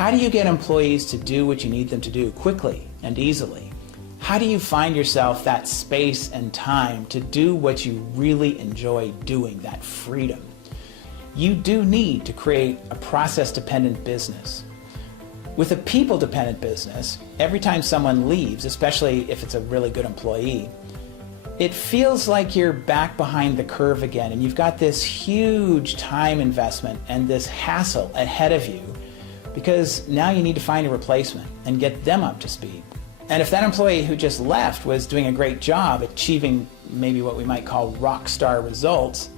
How do you get employees to do what you need them to do quickly and easily? How do you find yourself that space and time to do what you really enjoy doing, that freedom? You do need to create a process-dependent business. With a people-dependent business, every time someone leaves, especially if it's a really good employee, it feels like you're back behind the curve again, and you've got this huge time investment and this hassle ahead of you because now you need to find a replacement and get them up to speed. And if that employee who just left was doing a great job achieving maybe what we might call rock star results,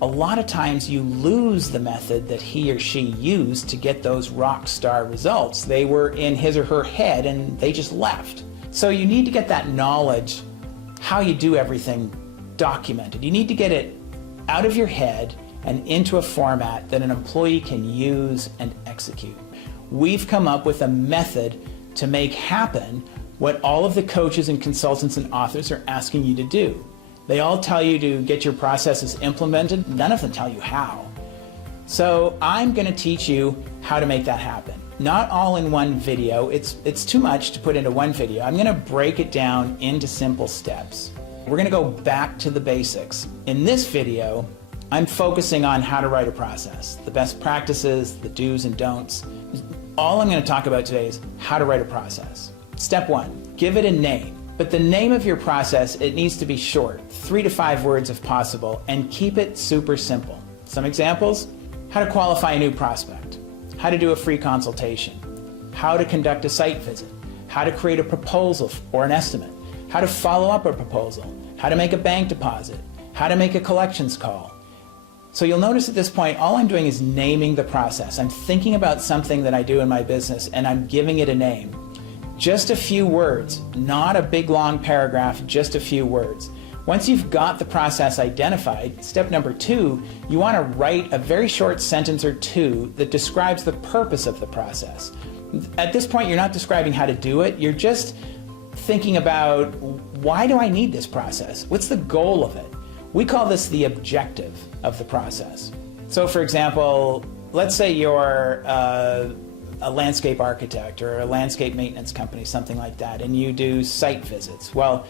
a lot of times you lose the method that he or she used to get those rock star results. They were in his or her head and they just left. So you need to get that knowledge, how you do everything, documented. You need to get it out of your head and into a format that an employee can use and execute. We've come up with a method to make happen what all of the coaches and consultants and authors are asking you to do. They all tell you to get your processes implemented. None of them tell you how. So I'm going to teach you how to make that happen. Not all in one video. It's too much to put into one video. I'm going to break it down into simple steps. We're going to go back to the basics. In this video, I'm focusing on how to write a process, the best practices, the do's and don'ts. All I'm going to talk about today is how to write a process. Step one, give it a name. But the name of your process, it needs to be short, 3 to 5 words if possible, and keep it super simple. Some examples: how to qualify a new prospect, how to do a free consultation, how to conduct a site visit, how to create a proposal or an estimate, how to follow up a proposal, how to make a bank deposit, how to make a collections call. So you'll notice at this point, all I'm doing is naming the process. I'm thinking about something that I do in my business and I'm giving it a name. Just a few words, not a big long paragraph, just a few words. Once you've got the process identified, step number 2, you want to write a very short sentence or two that describes the purpose of the process. At this point, you're not describing how to do it, you're just thinking about, why do I need this process? What's the goal of it? We call this the objective of the process. So for example, let's say you're a landscape architect or a landscape maintenance company, something like that, and you do site visits. Well,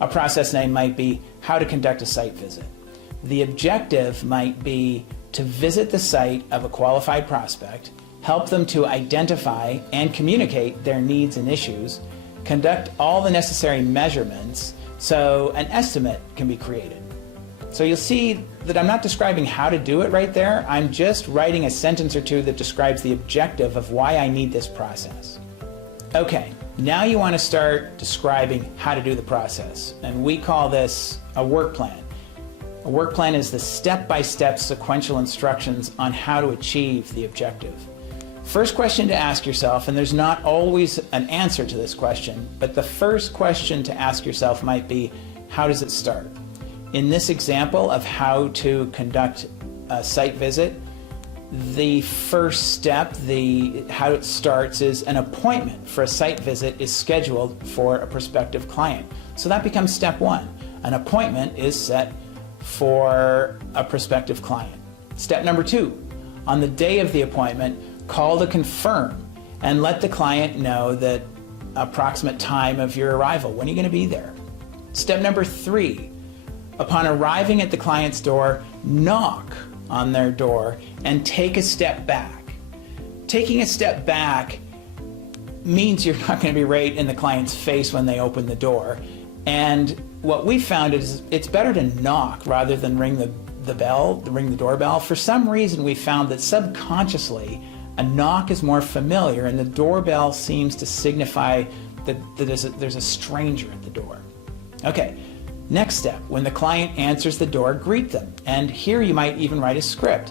a process name might be how to conduct a site visit. The objective might be to visit the site of a qualified prospect, help them to identify and communicate their needs and issues, conduct all the necessary measurements so an estimate can be created. So you'll see that I'm not describing how to do it right there. I'm just writing a sentence or two that describes the objective of why I need this process. Okay, now you want to start describing how to do the process, and we call this a work plan. A work plan is the step-by-step sequential instructions on how to achieve the objective. First question to ask yourself, and there's not always an answer to this question, but the first question to ask yourself might be, how does it start? In this example of how to conduct a site visit, the first step, how it starts, is an appointment for a site visit is scheduled for a prospective client. So that becomes step 1. An appointment is set for a prospective client. Step number 2, on the day of the appointment, call to confirm and let the client know the approximate time of your arrival. When are you going to be there? Step number 3, upon arriving at the client's door, knock on their door and take a step back. Taking a step back means you're not going to be right in the client's face when they open the door. And what we found is it's better to knock rather than ring the doorbell. For some reason, we found that subconsciously a knock is more familiar, and the doorbell seems to signify that there's a stranger at the door. Okay. Next step, when the client answers the door, greet them. And here you might even write a script.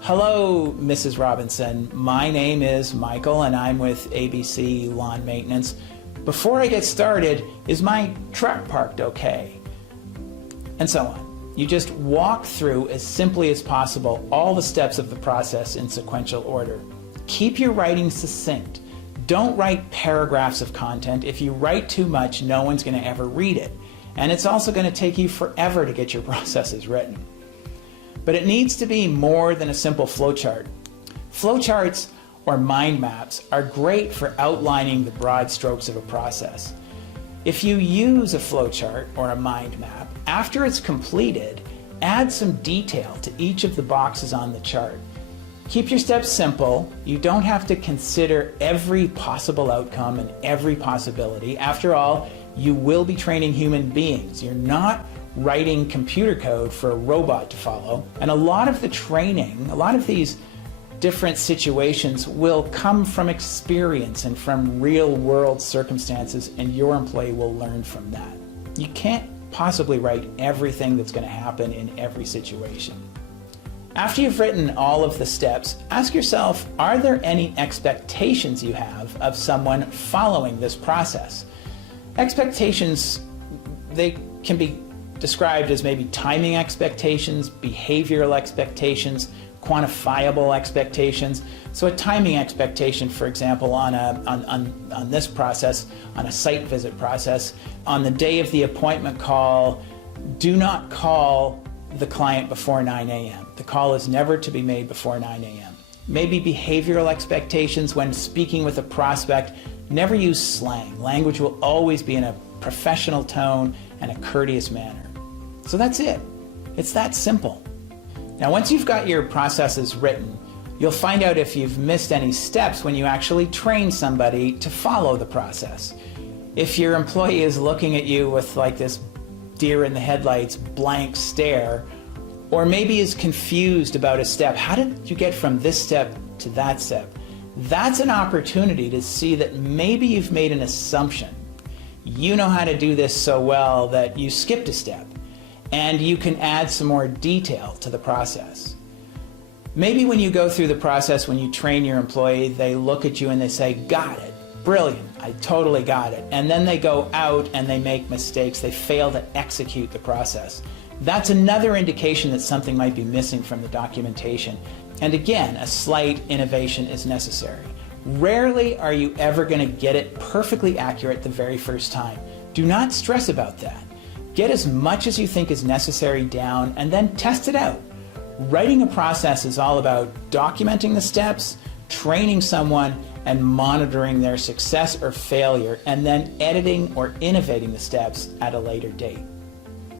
Hello, Mrs. Robinson. My name is Michael and I'm with ABC Lawn Maintenance. Before I get started, is my truck parked okay? And so on. You just walk through as simply as possible all the steps of the process in sequential order. Keep your writing succinct. Don't write paragraphs of content. If you write too much, no one's going to ever read it. And it's also going to take you forever to get your processes written. But it needs to be more than a simple flowchart. Flowcharts or mind maps are great for outlining the broad strokes of a process. If you use a flowchart or a mind map, after it's completed, add some detail to each of the boxes on the chart. Keep your steps simple. You don't have to consider every possible outcome and every possibility. After all, you will be training human beings. You're not writing computer code for a robot to follow. And a lot of the training, a lot of these different situations will come from experience and from real world circumstances, and your employee will learn from that. You can't possibly write everything that's going to happen in every situation. After you've written all of the steps, ask yourself, are there any expectations you have of someone following this process? Expectations, they can be described as maybe timing expectations, behavioral expectations, quantifiable expectations. So a timing expectation, for example, on this process, on a site visit process, on the day of the appointment call, do not call the client before 9 a.m. The call is never to be made before 9 a.m. Maybe behavioral expectations when speaking with a prospect, never use slang. Language will always be in a professional tone and a courteous manner. So that's it. It's that simple. Now, once you've got your processes written, you'll find out if you've missed any steps when you actually train somebody to follow the process. If your employee is looking at you with like this deer in the headlights blank stare, or maybe is confused about a step, how did you get from this step to that step? That's an opportunity to see that maybe you've made an assumption. You know how to do this so well that you skipped a step, and you can add some more detail to the process. Maybe when you go through the process, when you train your employee, they look at you and they say, got it, brilliant, I totally got it. And then they go out and they make mistakes, they fail to execute the process. That's another indication that something might be missing from the documentation. And again, a slight innovation is necessary. Rarely are you ever going to get it perfectly accurate the very first time. Do not stress about that. Get as much as you think is necessary down and then test it out. Writing a process is all about documenting the steps, training someone, and monitoring their success or failure, and then editing or innovating the steps at a later date.